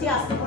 gracias.